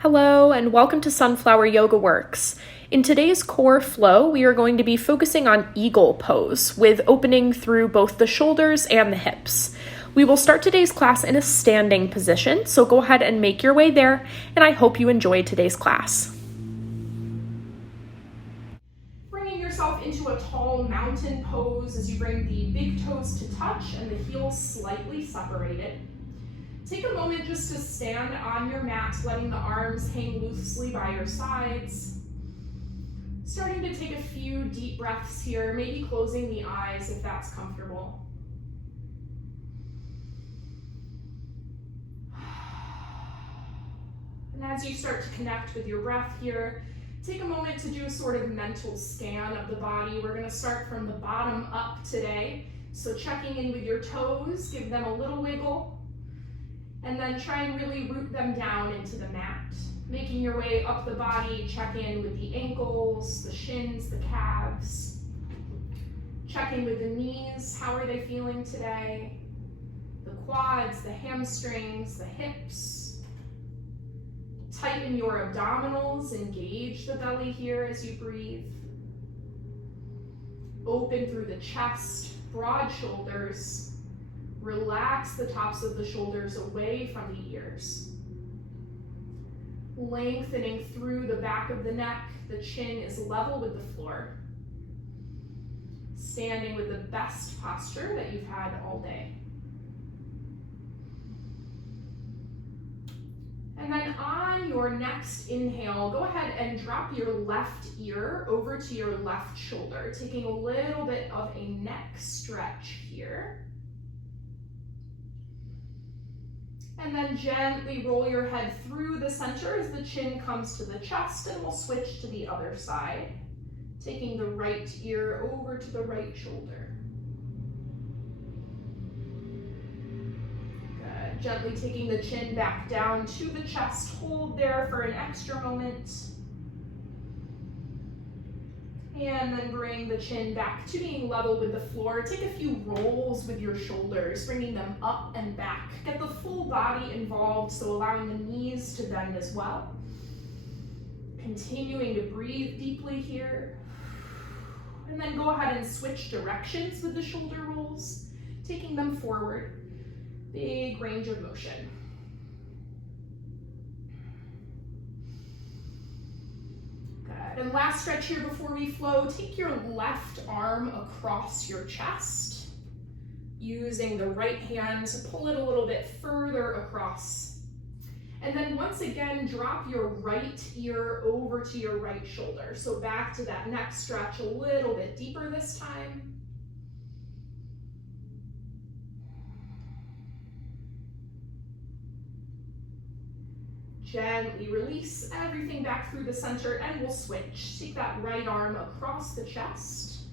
Hello, and welcome to Sunflower Yoga Works. In today's core flow, we are going to be focusing on eagle pose with opening through both the shoulders and the hips. We will start today's class in a standing position, so go ahead and make your way there, and I hope you enjoy today's class. Bringing yourself into a tall mountain pose as you bring the big toes to touch and the heels slightly separated. Take a moment just to stand on your mat, letting the arms hang loosely by your sides. Starting to take a few deep breaths here, maybe closing the eyes if that's comfortable. And as you start to connect with your breath here, take a moment to do a sort of mental scan of the body. We're going to start from the bottom up today. So checking in with your toes, give them a little wiggle. And then try and really root them down into the mat. Making your way up the body, check in with the ankles, the shins, the calves. Check in with the knees, how are they feeling today? The quads, the hamstrings, the hips. Tighten your abdominals, engage the belly here as you breathe. Open through the chest, broad shoulders. Relax the tops of the shoulders away from the ears. Lengthening through the back of the neck, the chin is level with the floor. Standing with the best posture that you've had all day. And then on your next inhale, go ahead and drop your left ear over to your left shoulder, taking a little bit of a neck stretch here. And then gently roll your head through the center as the chin comes to the chest, and we'll switch to the other side, taking the right ear over to the right shoulder. Good. Gently taking the chin back down to the chest. Hold there for an extra moment. And then bring the chin back to being level with the floor. Take a few rolls with your shoulders, bringing them up and back. Get the full body involved, so allowing the knees to bend as well. Continuing to breathe deeply here. And then go ahead and switch directions with the shoulder rolls, taking them forward. Big range of motion. And last stretch here before we flow, take your left arm across your chest, using the right hand to pull it a little bit further across. And then once again, drop your right ear over to your right shoulder. So back to that neck stretch a little bit deeper this time. Gently release everything back through the center, and we'll switch. Take that right arm across the chest,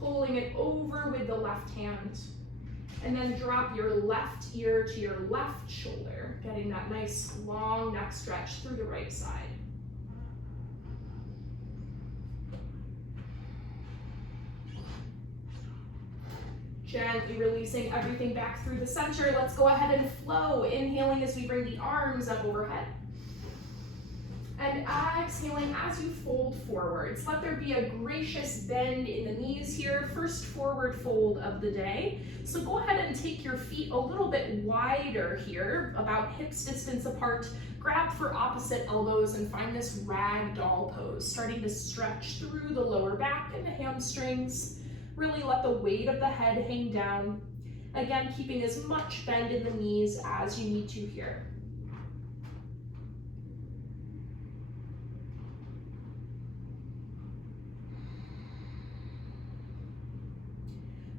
pulling it over with the left hand, and then drop your left ear to your left shoulder, getting that nice long neck stretch through the right side. Gently releasing everything back through the center. Let's go ahead and flow. Inhaling as we bring the arms up overhead. And exhaling as you fold forwards. Let there be a gracious bend in the knees here. First forward fold of the day. So go ahead and take your feet a little bit wider here, about hips distance apart. Grab for opposite elbows and find this ragdoll pose, starting to stretch through the lower back and the hamstrings. Really let the weight of the head hang down. Again, keeping as much bend in the knees as you need to here.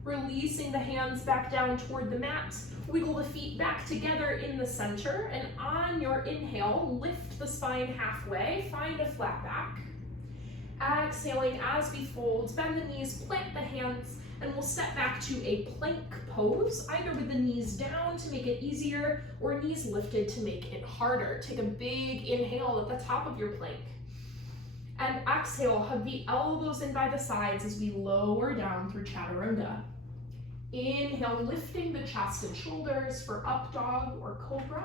Releasing the hands back down toward the mat. Wiggle the feet back together in the center, and on your inhale, lift the spine halfway, find a flat back. Exhaling as we fold, bend the knees, plant the hands, and we'll step back to a plank pose, either with the knees down to make it easier, or knees lifted to make it harder. Take a big inhale at the top of your plank. And exhale, hug the elbows in by the sides as we lower down through chaturanga. Inhale, lifting the chest and shoulders for up dog or cobra.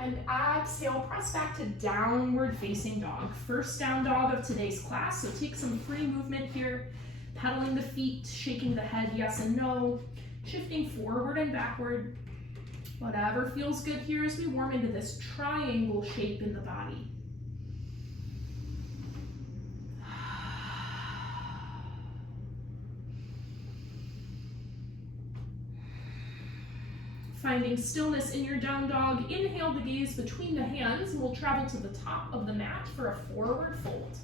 And exhale, press back to downward facing dog. First down dog of today's class, so take some free movement here, pedaling the feet, shaking the head yes and no, shifting forward and backward. Whatever feels good here as we warm into this triangle shape in the body. Finding stillness in your down dog, inhale the gaze between the hands, and we'll travel to the top of the mat for a forward fold.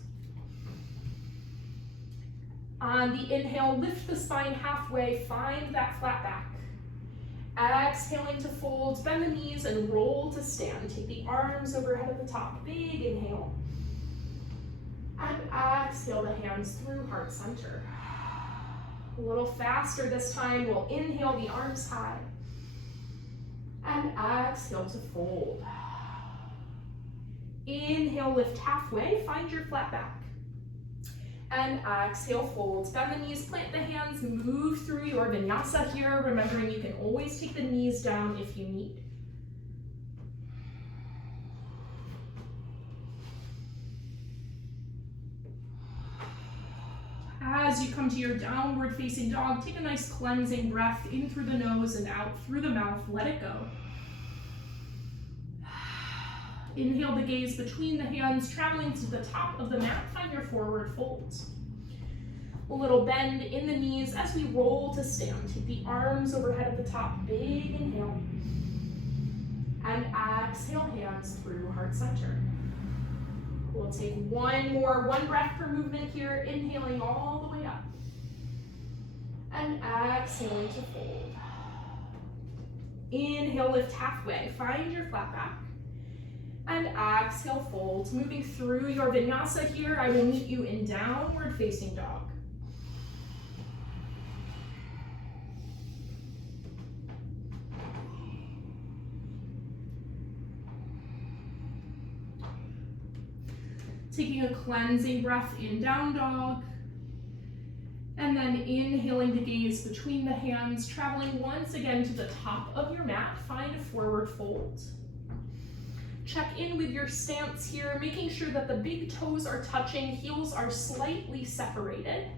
On the inhale, lift the spine halfway, find that flat back. Exhaling to fold, bend the knees and roll to stand. Take the arms overhead at the top, big inhale. And exhale the hands through heart center. A little faster this time, we'll inhale the arms high. And exhale to fold. Inhale, lift halfway, find your flat back. And exhale, fold. Bend the knees, plant the hands, move through your vinyasa here, remembering you can always take the knees down if you need. As you come to your downward facing dog, take a nice cleansing breath in through the nose and out through the mouth. Let it go. Inhale the gaze between the hands, traveling to the top of the mat. Find your forward folds. A little bend in the knees as we roll to stand. Take the arms overhead at the top. Big inhale. And exhale, hands through heart center. We'll take one breath per movement here, inhaling all the way up. And exhaling to fold. Inhale, lift halfway, find your flat back. And exhale, fold. Moving through your vinyasa here, I will meet you in downward facing dog. Taking a cleansing breath in down dog, and then inhaling the gaze between the hands, traveling once again to the top of your mat, find a forward fold. Check in with your stance here, making sure that the big toes are touching, heels are slightly separated.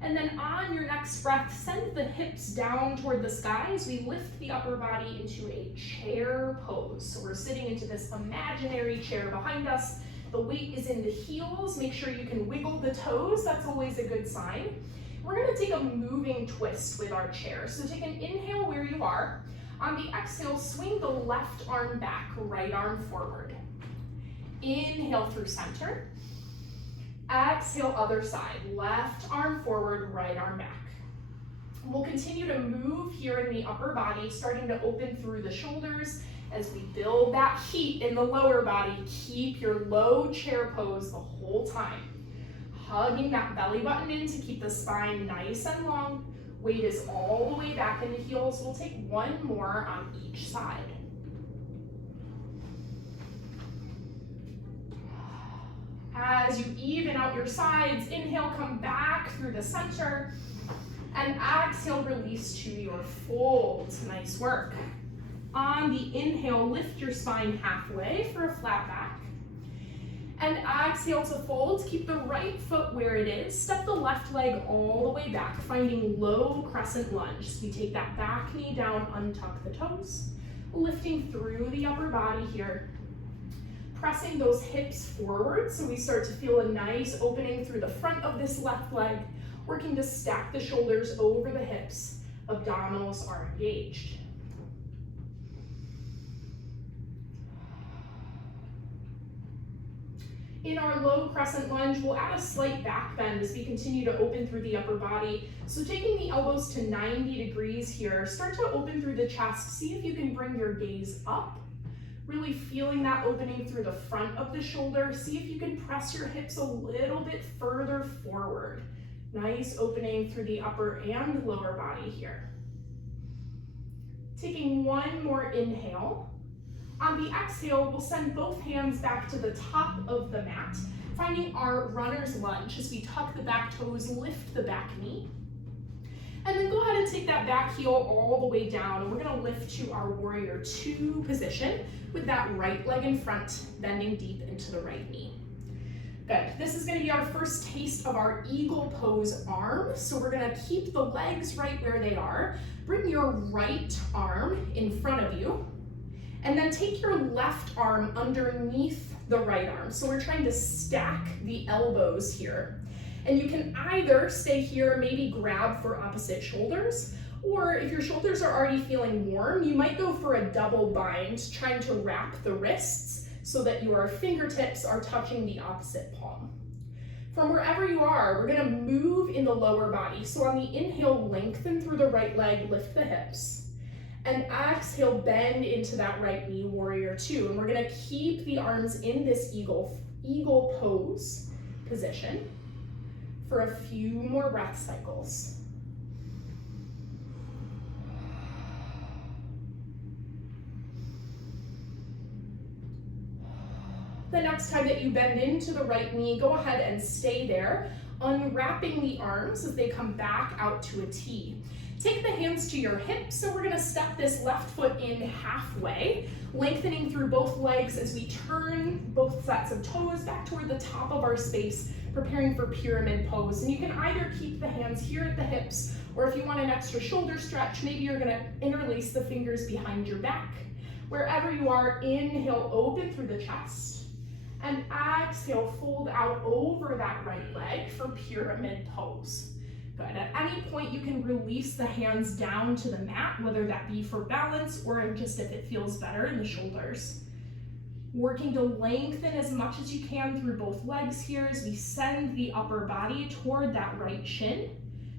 And then on your next breath, send the hips down toward the sky as we lift the upper body into a chair pose. So we're sitting into this imaginary chair behind us. The weight is in the heels. Make sure you can wiggle the toes. That's always a good sign. We're going to take a moving twist with our chair. So take an inhale where you are. On the exhale, swing the left arm back, right arm forward. Inhale through center. Exhale, other side. Left arm forward, right arm back. We'll continue to move here in the upper body, starting to open through the shoulders. As we build that heat in the lower body, keep your low chair pose the whole time. Hugging that belly button in to keep the spine nice and long. Weight is all the way back in the heels. We'll take one more on each side. As you even out your sides, inhale, come back through the center. And exhale, release to your fold. Nice work. On the inhale, lift your spine halfway for a flat back. And exhale to fold. Keep the right foot where it is. Step the left leg all the way back, finding low crescent lunge. So we take that back knee down, untuck the toes, lifting through the upper body here. Pressing those hips forward so we start to feel a nice opening through the front of this left leg, working to stack the shoulders over the hips. Abdominals are engaged. In our low crescent lunge, we'll add a slight back bend as we continue to open through the upper body. So taking the elbows to 90 degrees here, start to open through the chest. See if you can bring your gaze up, really feeling that opening through the front of the shoulder. See if you can press your hips a little bit further forward. Nice opening through the upper and lower body here. Taking one more inhale. On the exhale, we'll send both hands back to the top of the mat, finding our runner's lunge as we tuck the back toes, lift the back knee. And then go ahead and take that back heel all the way down, and we're gonna lift to our warrior two position with that right leg in front, bending deep into the right knee. Good. This is going to be our first taste of our eagle pose arm. So we're going to keep the legs right where they are. Bring your right arm in front of you, and then take your left arm underneath the right arm. So we're trying to stack the elbows here. And you can either stay here, maybe grab for opposite shoulders, or if your shoulders are already feeling warm, you might go for a double bind, trying to wrap the wrists so that your fingertips are touching the opposite palm. From wherever you are, we're gonna move in the lower body. So on the inhale, lengthen through the right leg, lift the hips. And exhale, bend into that right knee, warrior two. And we're gonna keep the arms in this eagle pose position for a few more breath cycles. The next time that you bend into the right knee, go ahead and stay there, unwrapping the arms as they come back out to a T. Take the hands to your hips, and we're gonna step this left foot in halfway, lengthening through both legs as we turn both sets of toes back toward the top of our space, preparing for pyramid pose. And you can either keep the hands here at the hips, or if you want an extra shoulder stretch, maybe you're gonna interlace the fingers behind your back. Wherever you are, inhale, open through the chest. And exhale, fold out over that right leg for pyramid pose. Good. At any point, you can release the hands down to the mat, whether that be for balance or just if it feels better in the shoulders. Working to lengthen as much as you can through both legs here as we send the upper body toward that right shin.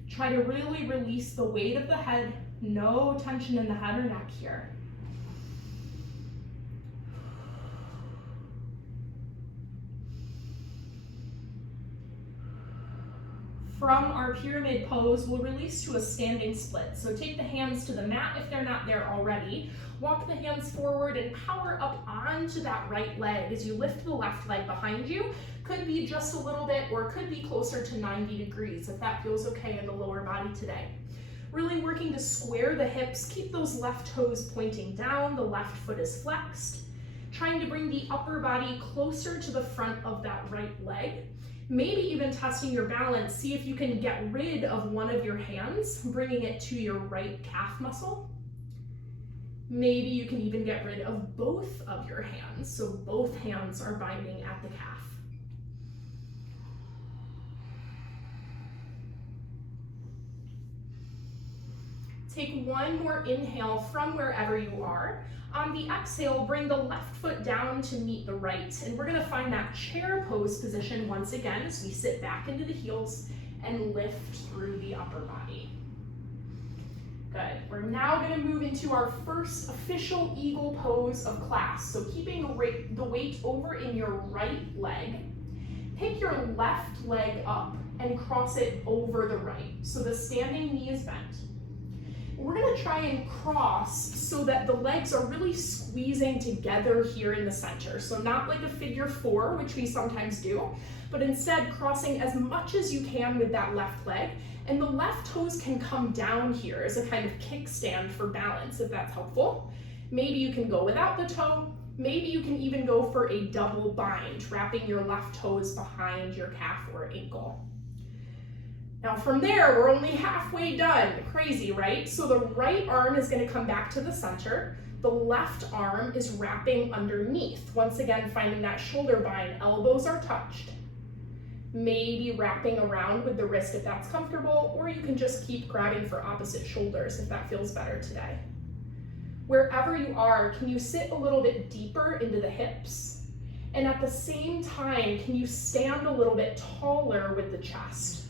Try to really release the weight of the head, no tension in the head or neck here. From our pyramid pose, we'll release to a standing split. So take the hands to the mat if they're not there already. Walk the hands forward and power up onto that right leg as you lift the left leg behind you. Could be just a little bit, or could be closer to 90 degrees if that feels okay in the lower body today. Really working to square the hips, keep those left toes pointing down, the left foot is flexed. Trying to bring the upper body closer to the front of that right leg. Maybe even testing your balance, see if you can get rid of one of your hands, bringing it to your right calf muscle. Maybe you can even get rid of both of your hands, so both hands are binding at the calf. Take one more inhale from wherever you are. On the exhale, bring the left foot down to meet the right. And we're gonna find that chair pose position once again as we sit back into the heels and lift through the upper body. Good. We're now gonna move into our first official eagle pose of class. So keeping the weight over in your right leg, pick your left leg up and cross it over the right. So the standing knee is bent. We're gonna try and cross so that the legs are really squeezing together here in the center. So not like a figure four, which we sometimes do, but instead crossing as much as you can with that left leg. And the left toes can come down here as a kind of kickstand for balance, if that's helpful. Maybe you can go without the toe. Maybe you can even go for a double bind, wrapping your left toes behind your calf or ankle. Now from there, we're only halfway done. Crazy, right? So the right arm is gonna come back to the center. The left arm is wrapping underneath. Once again, finding that shoulder bind, elbows are touched. Maybe wrapping around with the wrist if that's comfortable, or you can just keep grabbing for opposite shoulders if that feels better today. Wherever you are, can you sit a little bit deeper into the hips? And at the same time, can you stand a little bit taller with the chest?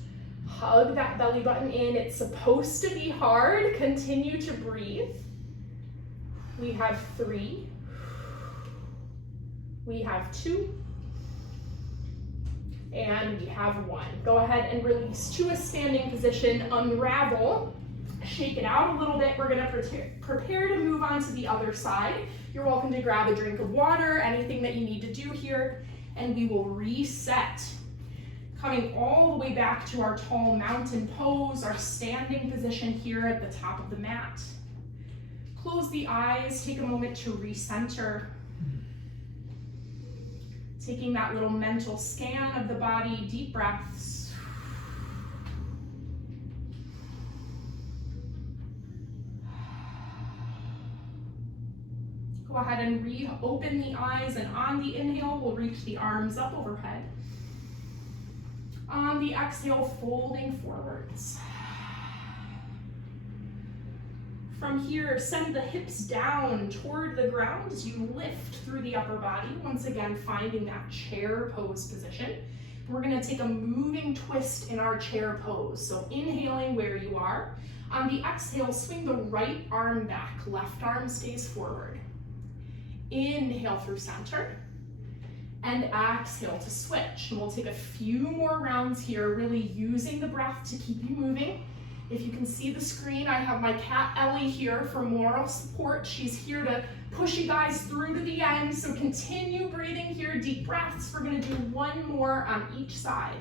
Hug that belly button in. It's supposed to be hard. Continue to breathe. We have 3. We have 2. And we have 1. Go ahead and release to a standing position. Unravel. Shake it out a little bit. We're gonna prepare to move on to the other side. You're welcome to grab a drink of water, anything that you need to do here, and we will reset. Coming all the way back to our tall mountain pose, our standing position here at the top of the mat. Close the eyes, take a moment to recenter. Taking that little mental scan of the body, deep breaths. Go ahead and reopen the eyes, and on the inhale, we'll reach the arms up overhead. On the exhale, folding forwards. From here, send the hips down toward the ground as you lift through the upper body, once again finding that chair pose position. We're gonna take a moving twist in our chair pose. So inhaling where you are. On the exhale, swing the right arm back, left arm stays forward. Inhale through center, and exhale to switch. And we'll take a few more rounds here, really using the breath to keep you moving. If you can see the screen, I have my cat Ellie here for moral support. She's here to push you guys through to the end, so continue breathing here, deep breaths. We're gonna do one more on each side.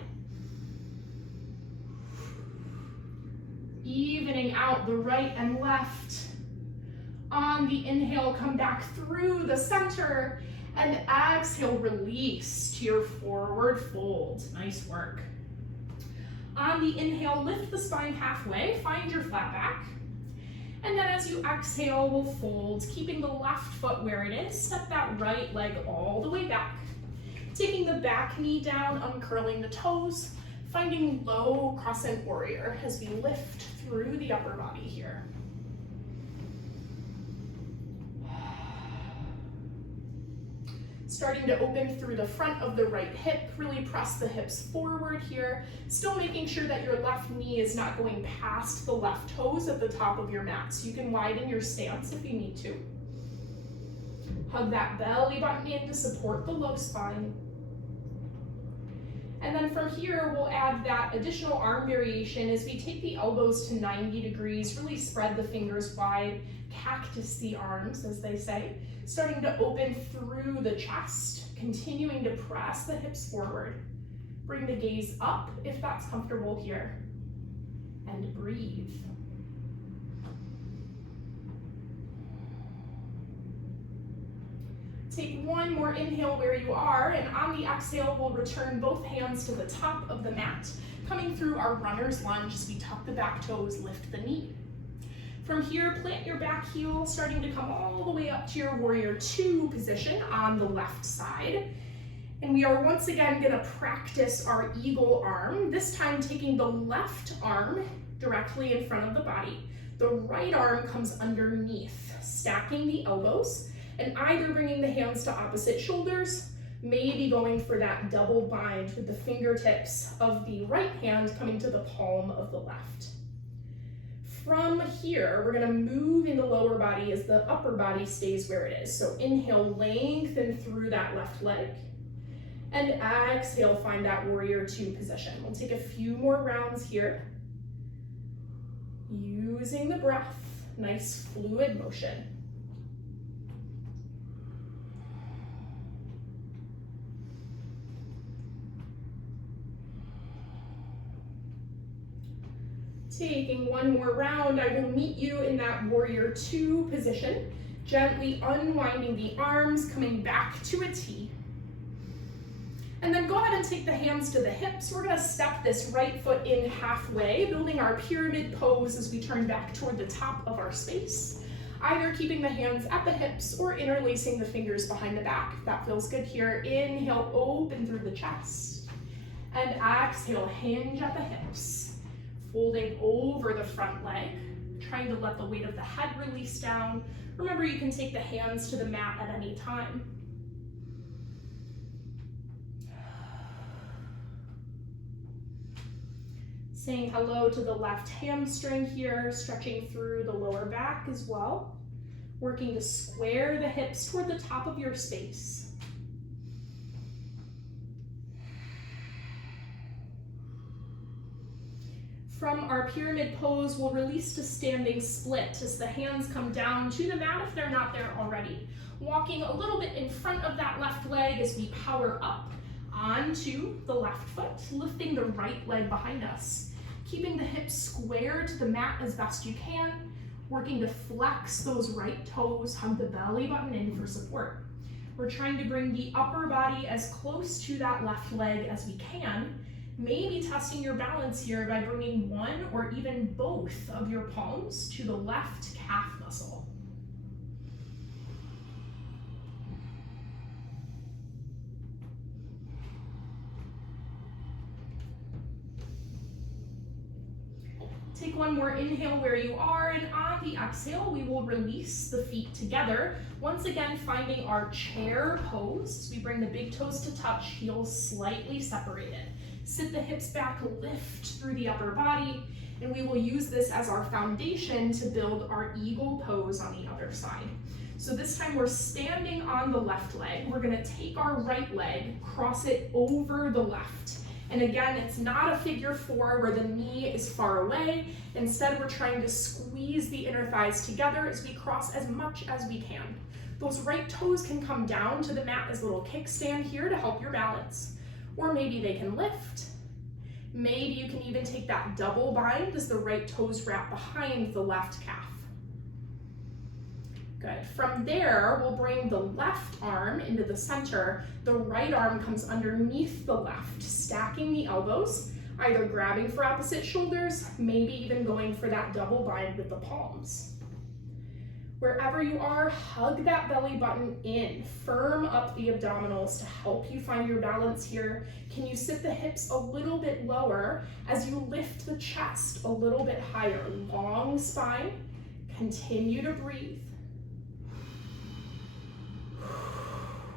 Evening out the right and left. On the inhale, come back through the center, and exhale, release to your forward fold. Nice work. On the inhale, lift the spine halfway, find your flat back. And then as you exhale, we'll fold, keeping the left foot where it is. Step that right leg all the way back. Taking the back knee down, uncurling the toes, finding low crescent warrior as we lift through the upper body here. Starting to open through the front of the right hip, really press the hips forward here, still making sure that your left knee is not going past the left toes at the top of your mat, so you can widen your stance if you need to. Hug that belly button in to support the low spine. And then from here, we'll add that additional arm variation as we take the elbows to 90 degrees, really spread the fingers wide, cactus the arms, as they say. Starting to open through the chest, continuing to press the hips forward. Bring the gaze up if that's comfortable here, and breathe. Take one more inhale where you are, and on the exhale, we'll return both hands to the top of the mat, coming through our runner's lunge as we tuck the back toes, lift the knee. From here, plant your back heel, starting to come all the way up to your warrior two position on the left side. And we are once again gonna practice our eagle arm, this time taking the left arm directly in front of the body. The right arm comes underneath, stacking the elbows, and either bringing the hands to opposite shoulders, maybe going for that double bind with the fingertips of the right hand coming to the palm of the left. From here, we're gonna move in the lower body as the upper body stays where it is. So inhale, lengthen through that left leg. And exhale, find that warrior two position. We'll take a few more rounds here. Using the breath, nice fluid motion. Taking one more round, I will meet you in that warrior two position, gently unwinding the arms, coming back to a T. And then go ahead and take the hands to the hips. We're gonna step this right foot in halfway, building our pyramid pose as we turn back toward the top of our space. Either keeping the hands at the hips or interlacing the fingers behind the back. If that feels good here, inhale, open through the chest. And exhale, hinge at the hips. Folding over the front leg, trying to let the weight of the head release down. Remember, you can take the hands to the mat at any time. Saying hello to the left hamstring here, stretching through the lower back as well. Working to square the hips toward the top of your space. From our pyramid pose, we'll release to standing split as the hands come down to the mat if they're not there already. Walking a little bit in front of that left leg as we power up. onto the left foot, lifting the right leg behind us, keeping the hips square to the mat as best you can, working to flex those right toes, hug the belly button in for support. We're trying to bring the upper body as close to that left leg as we can, maybe testing your balance here by bringing one or even both of your palms to the left calf muscle. Take one more inhale where you are, and on the exhale, we will release the feet together. Once again, finding our chair pose. We bring the big toes to touch, heels slightly separated. Sit the hips back, lift through the upper body, and we will use this as our foundation to build our eagle pose on the other side. So this time we're standing on the left leg. We're gonna take our right leg, cross it over the left. And again, it's not a figure four where the knee is far away. Instead, we're trying to squeeze the inner thighs together as we cross as much as we can. Those right toes can come down to the mat as a little kickstand here to help your balance. Or maybe they can lift. Maybe you can even take that double bind as the right toes wrap behind the left calf. Good. From there, we'll bring the left arm into the center. The right arm comes underneath the left, stacking the elbows, either grabbing for opposite shoulders, maybe even going for that double bind with the palms. Wherever you are, hug that belly button in, firm up the abdominals to help you find your balance here. Can you sit the hips a little bit lower as you lift the chest a little bit higher? Long spine, continue to breathe.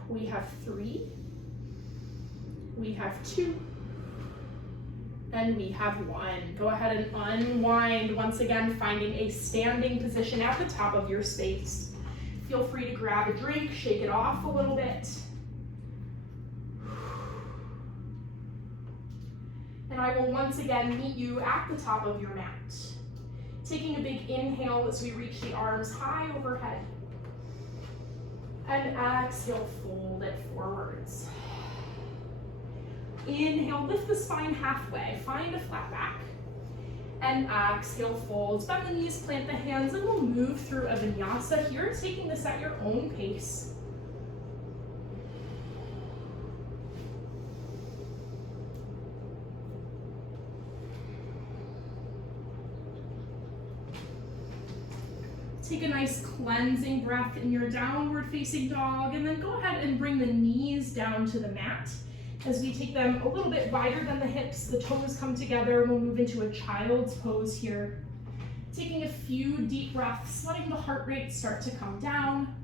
We have 3, we have 2, and we have 1. Go ahead and unwind, once again finding a standing position at the top of your space. Feel free to grab a drink, shake it off a little bit. And I will once again meet you at the top of your mat. Taking a big inhale as we reach the arms high overhead. And exhale, fold it forwards. Inhale, lift the spine halfway, find a flat back. And exhale, fold, bend the knees, plant the hands, and we'll move through a vinyasa here, taking this at your own pace. Take a nice cleansing breath in your downward facing dog, and then go ahead and bring the knees down to the mat. As we take them a little bit wider than the hips, the toes come together, and we'll move into a child's pose here. Taking a few deep breaths, letting the heart rate start to come down.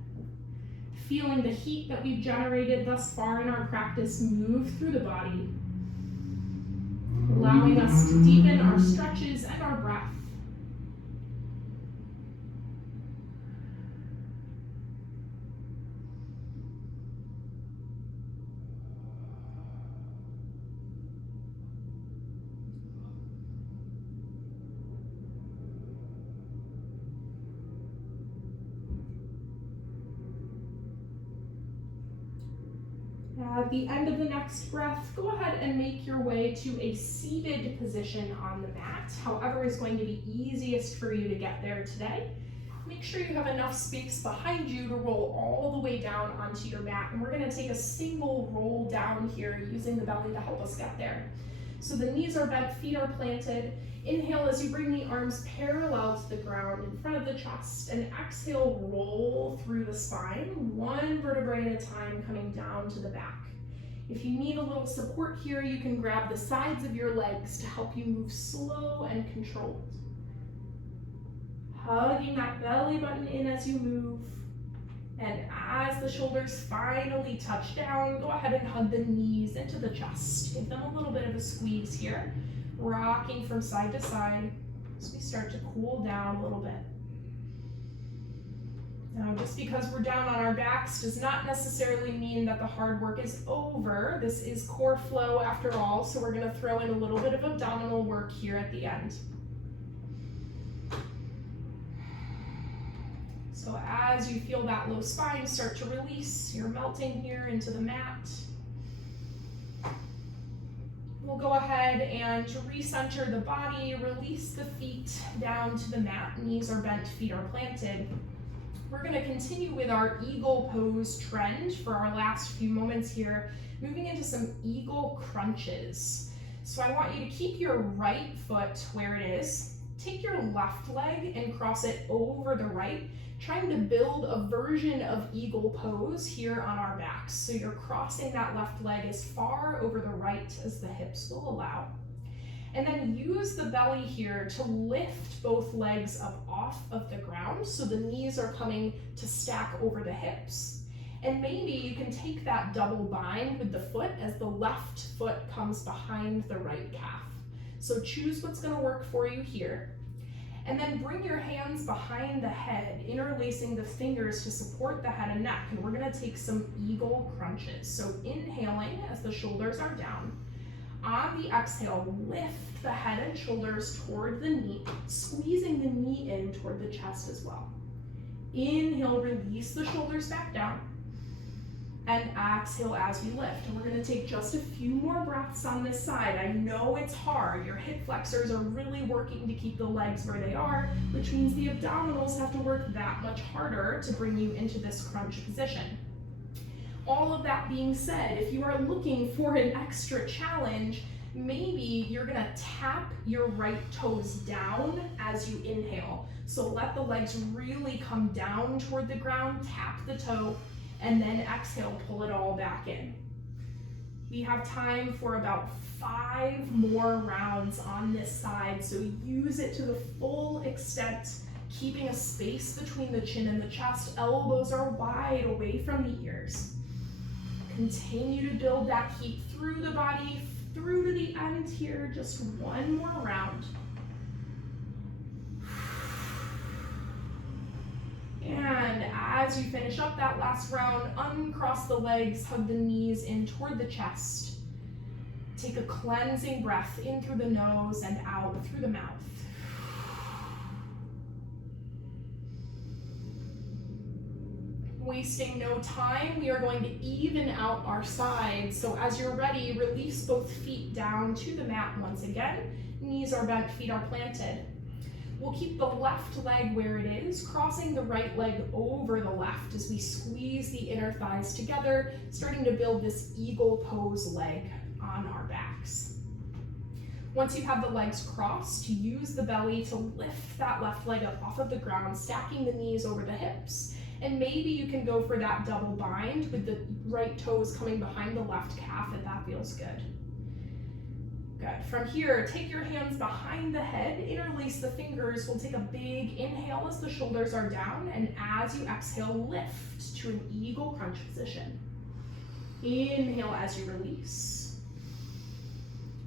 Feeling the heat that we've generated thus far in our practice move through the body. Allowing us to deepen our stretches and our breath. At the end of the next breath, go ahead and make your way to a seated position on the mat, however is going to be easiest for you to get there today. Make sure you have enough space behind you to roll all the way down onto your mat, and we're going to take a single roll down here using the belly to help us get there. So the knees are bent, feet are planted. Inhale as you bring the arms parallel to the ground in front of the chest, and exhale, roll through the spine, one vertebrae at a time, coming down to the back. If you need a little support here, you can grab the sides of your legs to help you move slow and controlled. Hugging that belly button in as you move, and as the shoulders finally touch down, go ahead and hug the knees into the chest. Give them a little bit of a squeeze here. Rocking from side to side as we start to cool down a little bit. Now, just because we're down on our backs does not necessarily mean that the hard work is over. This is core flow after all, so we're going to throw in a little bit of abdominal work here at the end. So as you feel that low spine start to release, you're melting here into the mat. We'll go ahead and recenter the body, release the feet down to the mat. Knees are bent, feet are planted. We're going to continue with our eagle pose trend for our last few moments here, moving into some eagle crunches. So I want you to keep your right foot where it is. Take your left leg and cross it over the right, trying to build a version of eagle pose here on our backs. So you're crossing that left leg as far over the right as the hips will allow. And then use the belly here to lift both legs up off of the ground so the knees are coming to stack over the hips. And maybe you can take that double bind with the foot as the left foot comes behind the right calf. So choose what's going to work for you here. And then bring your hands behind the head, interlacing the fingers to support the head and neck. And we're going to take some eagle crunches. So inhaling as the shoulders are down. On the exhale, lift the head and shoulders toward the knee, squeezing the knee in toward the chest as well. Inhale, release the shoulders back down. And exhale as we lift. And we're going to take just a few more breaths on this side. I know it's hard. Your hip flexors are really working to keep the legs where they are, which means the abdominals have to work that much harder to bring you into this crunch position. All of that being said, if you are looking for an extra challenge, maybe you're going to tap your right toes down as you inhale. So let the legs really come down toward the ground, tap the toe, and then exhale, pull it all back in. We have time for about 5 more rounds on this side, so use it to the full extent, keeping a space between the chin and the chest. Elbows are wide away from the ears. Continue to build that heat through the body, through to the end here. Just one more round. And as you finish up that last round, uncross the legs, hug the knees in toward the chest. Take a cleansing breath in through the nose and out through the mouth. Wasting no time, we are going to even out our sides. So as you're ready, release both feet down to the mat once again. Knees are bent, feet are planted. We'll keep the left leg where it is, crossing the right leg over the left as we squeeze the inner thighs together, starting to build this eagle pose leg on our backs. Once you have the legs crossed, use the belly to lift that left leg up off of the ground, stacking the knees over the hips. And maybe you can go for that double bind with the right toes coming behind the left calf if that feels good. Good. From here, take your hands behind the head, interlace the fingers. We'll take a big inhale as the shoulders are down, and as you exhale, lift to an eagle crunch position. Inhale as you release,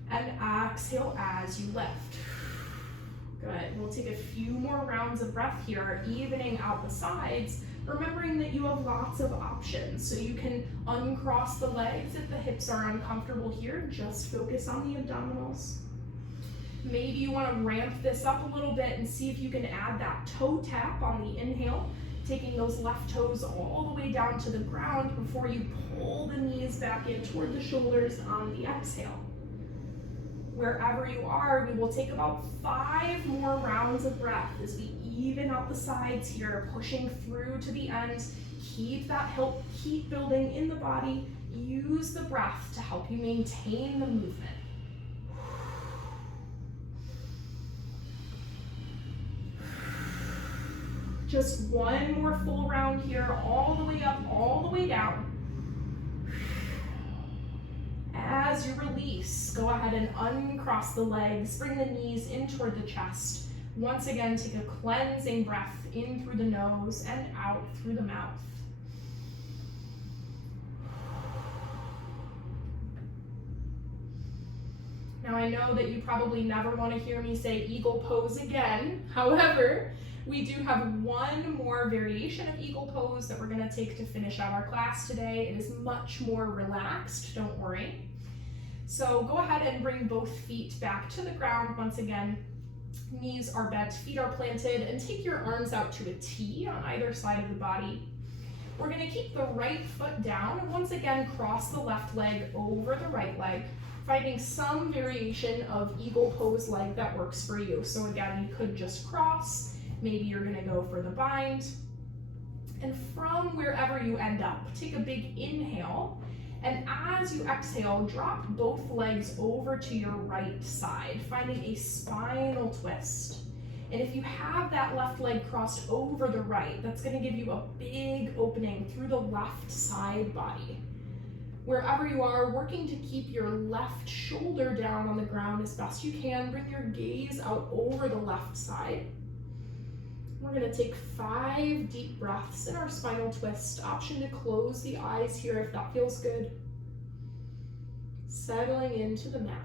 and exhale as you lift. Good. We'll take a few more rounds of breath here, evening out the sides, remembering that you have lots of options. So you can uncross the legs if the hips are uncomfortable here. Just focus on the abdominals. Maybe you want to ramp this up a little bit and see if you can add that toe tap on the inhale, taking those left toes all the way down to the ground before you pull the knees back in toward the shoulders on the exhale. Wherever you are, we will take about 5 more rounds of breath as we even out the sides here, pushing through to the end. Keep that heat building in the body. Use the breath to help you maintain the movement. Just one more full round here, all the way up, all the way down. As you release, go ahead and uncross the legs, bring the knees in toward the chest. Once again, take a cleansing breath in through the nose and out through the mouth. Now I know that you probably never want to hear me say eagle pose again. However, we do have one more variation of eagle pose that we're going to take to finish out our class today. It is much more relaxed, don't worry. So go ahead and bring both feet back to the ground once again. Knees are bent, feet are planted, and take your arms out to a T on either side of the body. We're gonna keep the right foot down and once again cross the left leg over the right leg, finding some variation of eagle pose leg that works for you. So again, you could just cross, maybe you're gonna go for the bind. And from wherever you end up, take a big inhale, and as you exhale, drop both legs over to your right side, finding a spinal twist. And if you have that left leg crossed over the right, that's going to give you a big opening through the left side body. Wherever you are, working to keep your left shoulder down on the ground as best you can. Bring your gaze out over the left side. We're going to take 5 deep breaths in our spinal twist. Option to close the eyes here if that feels good. Settling into the mat.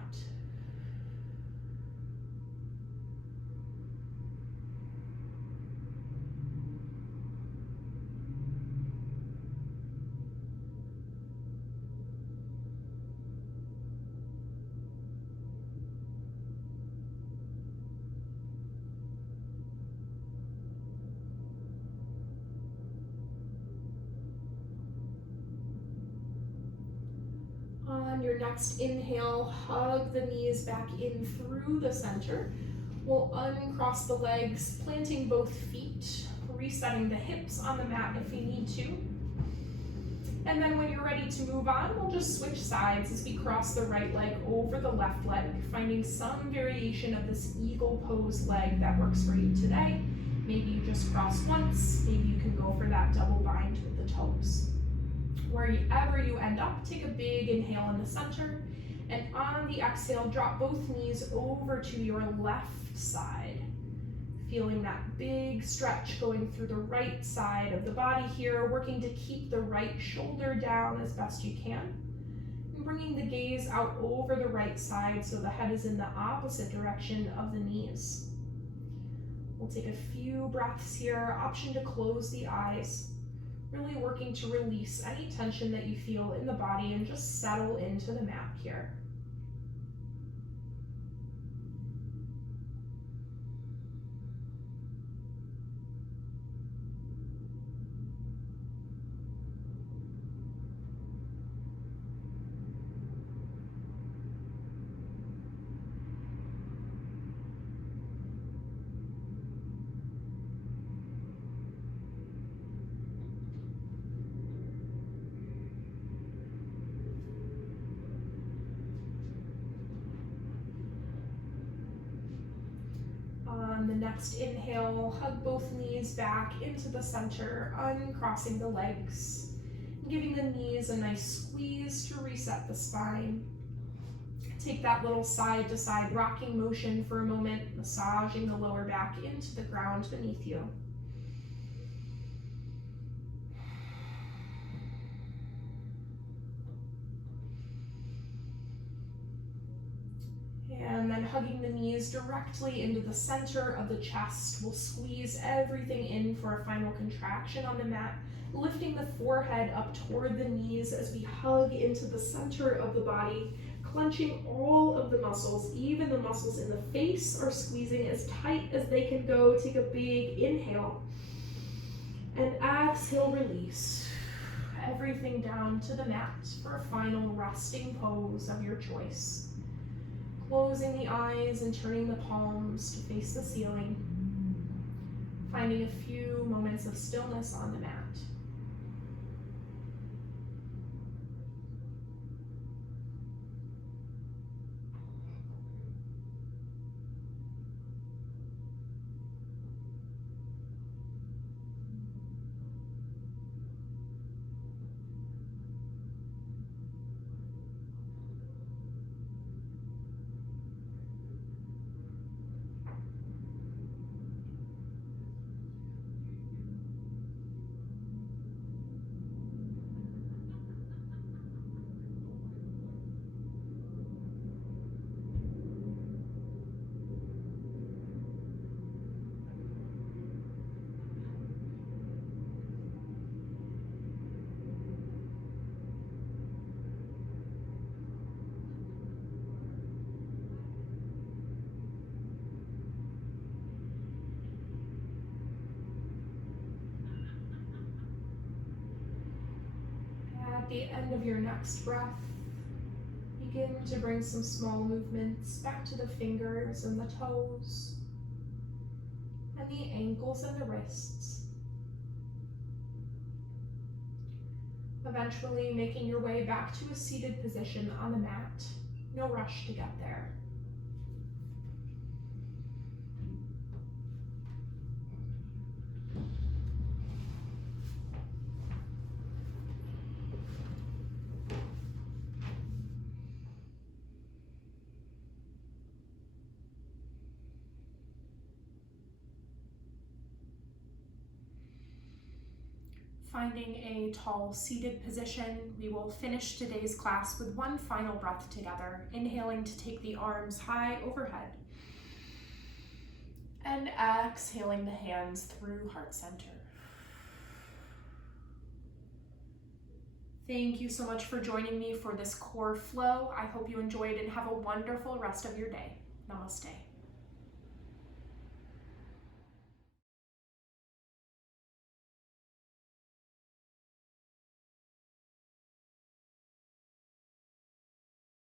On your next inhale, hug the knees back in through the center. We'll uncross the legs, planting both feet, resetting the hips on the mat if you need to. And then when you're ready to move on, we'll just switch sides as we cross the right leg over the left leg, finding some variation of this eagle pose leg that works for you today. Maybe you just cross once, maybe you can go for that double bind with the toes. Wherever you end up, take a big inhale in the center, and on the exhale, drop both knees over to your left side. Feeling that big stretch going through the right side of the body here, working to keep the right shoulder down as best you can. And bringing the gaze out over the right side so the head is in the opposite direction of the knees. We'll take a few breaths here, option to close the eyes. Really working to release any tension that you feel in the body and just settle into the mat here. On the next inhale, hug both knees back into the center, uncrossing the legs, giving the knees a nice squeeze to reset the spine. Take that little side to side rocking motion for a moment, massaging the lower back into the ground beneath you. And then hugging the knees directly into the center of the chest. We'll squeeze everything in for a final contraction on the mat, lifting the forehead up toward the knees as we hug into the center of the body, clenching all of the muscles, even the muscles in the face are squeezing as tight as they can go. Take a big inhale and exhale, release everything down to the mat for a final resting pose of your choice. Closing the eyes and turning the palms to face the ceiling, finding a few moments of stillness on the mat. end of your next breath, begin to bring some small movements back to the fingers and the toes, and the ankles and the wrists. Eventually making your way back to a seated position on the mat. No rush to get there. Finding a tall seated position, we will finish today's class with one final breath together, inhaling to take the arms high overhead, and exhaling the hands through heart center. Thank you so much for joining me for this core flow. I hope you enjoyed and have a wonderful rest of your day. Namaste.